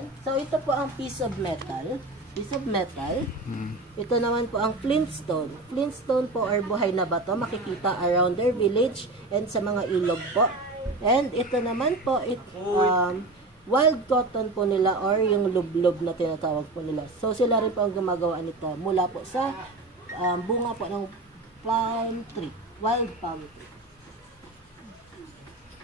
Yan. So, ito po ang piece of metal. Piece of metal. Ito naman po ang flintstone. Flintstone po or buhay na bato. Makikita around their village and sa mga ilog po. And ito naman po, wild cotton po nila or yung lublob na tinatawag po nila. So, sila rin po ang gumagawa nito mula po sa bunga po ng palm tree. Wild palm tree.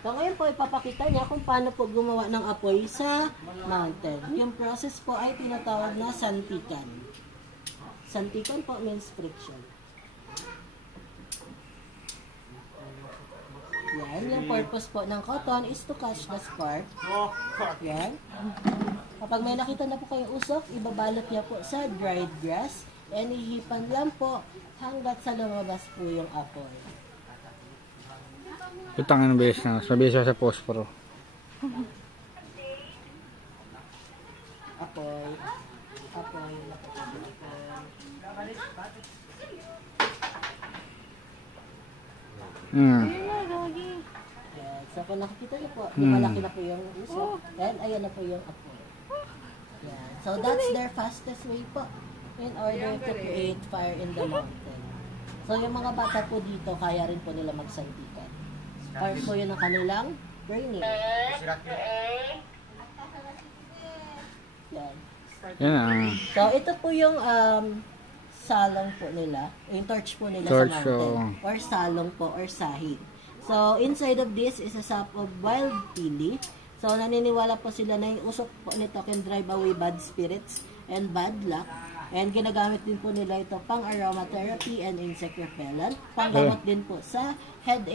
So, ngayon po, ipapakita niya kung paano po gumawa ng apoy sa mountain. Yung process po ay tinatawag na santikan. Santikan po means friction. Yan. Yung purpose po ng cotton is to catch the spark. Yan. Kapag may nakita na po kayong usok, ibabalot niya po sa dried grass. And ihipan lang po hanggat sa lumabas po yung apoy. Utang ang base na. Sabi siya sa posporo. Apoy. Apoy. So, kung nakikita niyo po, malaki na po yung usok. And ayan na po yung apoy. Yan. So, that's their fastest way po in order to create fire in the mountain. So, yung mga bata po dito, kaya rin po nila magsantikan. Part po yun ng kanilang burning. Yan. So, ito po yung salong po nila. Yung torch po nila sa mountain. Or salong po, or sahig. So, inside of this is a sap of wild pili. So, naniniwala po sila na yung usok po nito can drive away bad spirits and bad luck. And ginagamit din po nila ito pang aromatherapy and insect repellent. Panggamot din po sa headache.